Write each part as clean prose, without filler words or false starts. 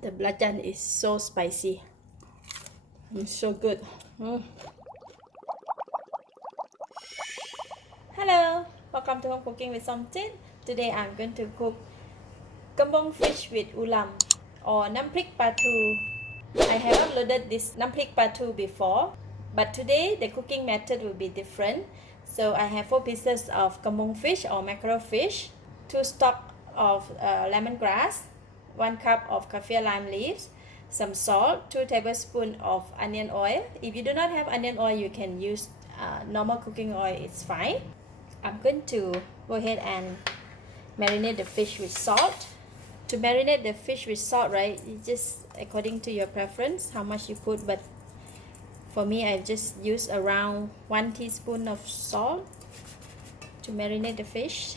The belacan is so spicy. It's so good. Hello, welcome to Home Cooking with Something. Today I'm going to cook kembung fish with ulam or namprik patu. I have uploaded this namprik patu before, but today the cooking method will be different. So I have 4 pieces of kembung fish or mackerel fish, 2 stalks of lemongrass, 1 cup of kaffir lime leaves, some salt, 2 tablespoons of onion oil. If you do not have onion oil, you can use normal cooking oil, it's fine. I'm going to go ahead and marinate the fish with salt. To marinate the fish with salt, right, it's just according to your preference how much you put, but for me I just use around 1 teaspoon of salt to marinate the fish.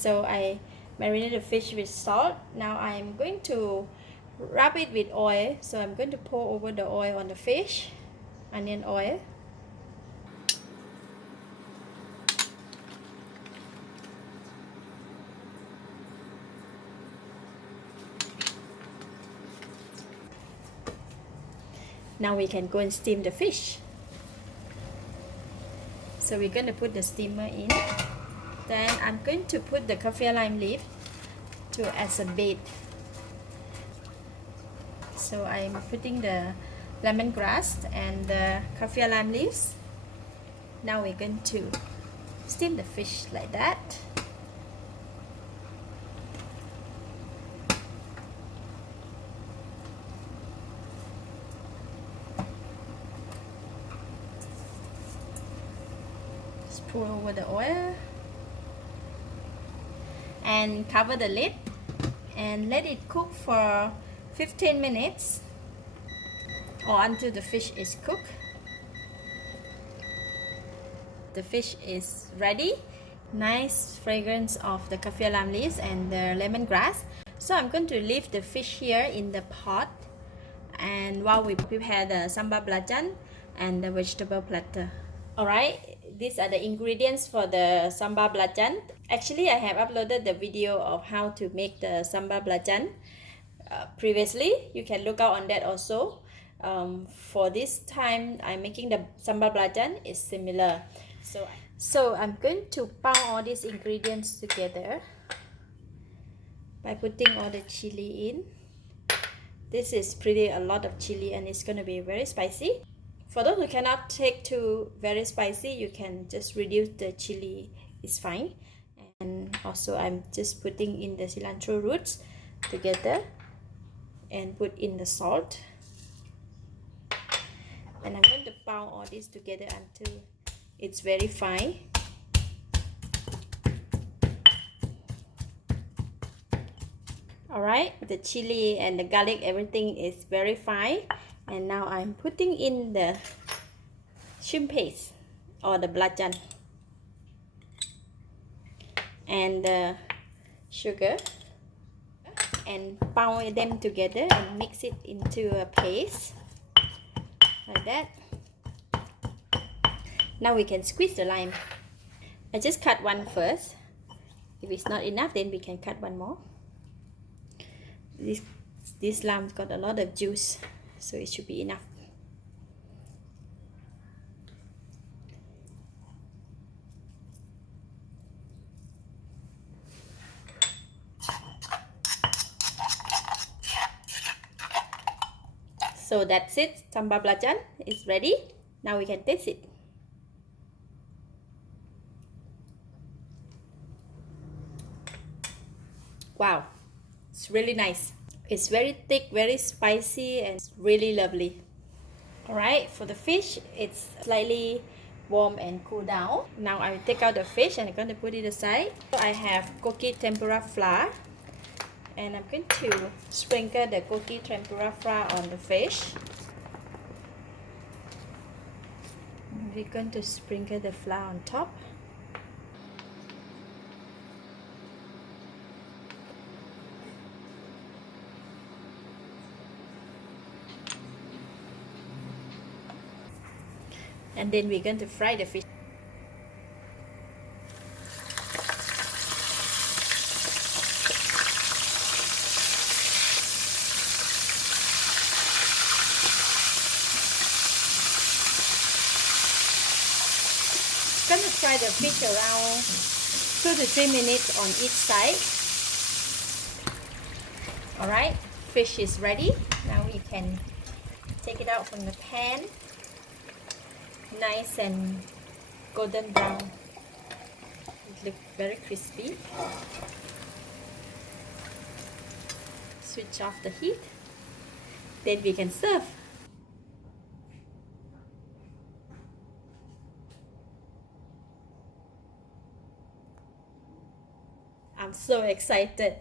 So I marinate the fish with salt. Now I'm going to rub it with oil. So I'm going to pour over the oil on the fish, onion oil. Now we can go and steam the fish. So we're going to put the steamer in. Then I'm going to put the kaffir lime leaf as a bait. So I'm putting the lemongrass and the kaffir lime leaves. Now we're going to steam the fish like that. Just pour over the oil and cover the lid and let it cook for 15 minutes or until the fish is cooked. The fish is ready. Nice fragrance of the kaffir lime leaves and the lemongrass. So I'm going to leave the fish here in the pot, and while we prepare the sambal belacan and the vegetable platter. Alright, these are the ingredients for the sambal belacan. Actually, I have uploaded the video of how to make the sambal belacan previously. You can look out on that also. For this time, I'm making the sambal belacan is similar. So I'm going to pound all these ingredients together by putting all the chili in. This is pretty a lot of chili and it's going to be very spicy. For those who cannot take too very spicy, you can just reduce the chili, it's fine. And also I'm just putting in the cilantro roots together and put in the salt. And I'm going to pound all this together until it's very fine. Alright, the chili and the garlic, everything is very fine. And now I'm putting in the shrimp paste or the belacan and the sugar and pound them together and mix it into a paste like that. Now we can squeeze the lime. I just cut one first. If it's not enough, then we can cut one more. This lime's got a lot of juice, so it should be enough. So that's it, sambal belacan is ready. Now we can taste it. Wow, it's really nice. It's very thick, very spicy, and it's really lovely. Alright, for the fish, it's slightly warm and cool down. Now I will take out the fish and I'm going to put it aside. I have koki tempura flour, and I'm going to sprinkle the koki tempura flour on the fish. We're going to sprinkle the flour on top. And then we're going to fry the fish. gonna fry the fish around 2 to 3 minutes on each side. Alright, fish is ready. Now we can take it out from the pan. Nice and golden brown. It looks very crispy. Switch off the heat. Then we can serve. I'm so excited.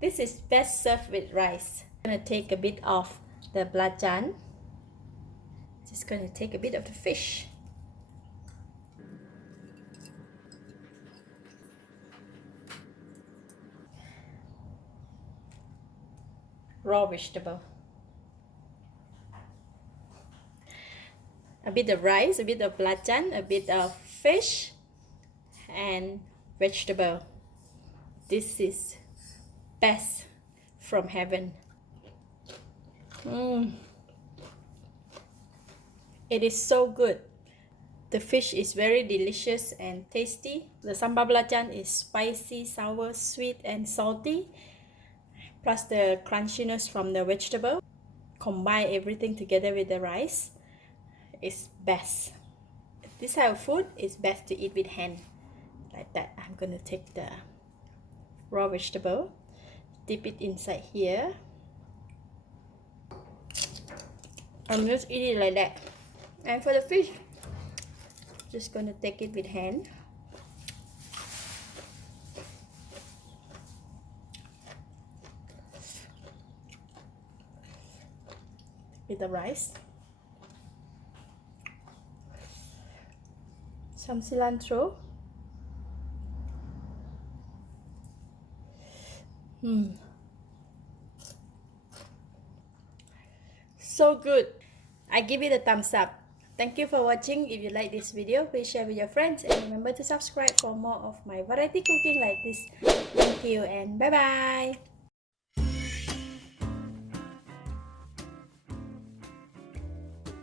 This is best served with rice. I'm gonna take a bit of the belacan. Just gonna take a bit of the fish. Raw vegetable. A bit of rice, a bit of belacan, a bit of fish, and vegetable. This is best from heaven. It is so good. The fish is very delicious and tasty. The sambal belacan is spicy, sour, sweet, and salty. Plus the crunchiness from the vegetable. Combine everything together with the rice. It's best. This type of food is best to eat with hand. Like that. I'm gonna take the raw vegetable, dip it inside here. I'm just eating it like that. And for the fish, just gonna take it with hand. With the rice, some cilantro. So good. I give it a thumbs up. Thank you for watching. If you like this video, please share with your friends and remember to subscribe for more of my variety cooking like this. Thank you and bye bye.